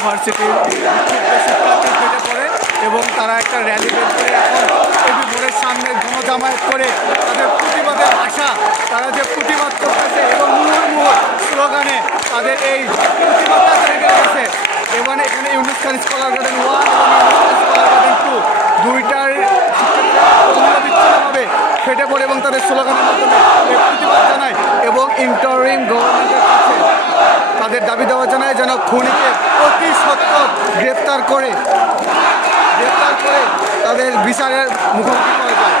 ইউনিভার্সিটির শিক্ষার্থী ফেটে পড়ে এবং তারা একটা র্যালি বের করে এখন এবি মোড়ের সামনে জনজামায়াত করে তাদের প্রতিবাদের আশা, তারা যে প্রতিবাদ করতেছে এবং মুহুর্মুহু স্লোগানে তাদের এই প্রতিবাদটা লেগে গেছে। এবং এখানে ইউনুস খান স্কলার গার্ডেন 1 এবং ইউনুস খান স্কলার গার্ডেন 2 দুইটার বিচ্ছিন্নভাবে ফেটে পড়ে এবং তাদের স্লোগানের মাধ্যমে প্রতিবাদ জানায় এবং ইন্টারিম গভর্নমেন্টের কাছে তাদের দাবি দেওয়া জানায় যেন খুনিকে অতি সত্বর গ্রেপ্তার করে তাদের বিচারের মুখোমুখি করা যায়।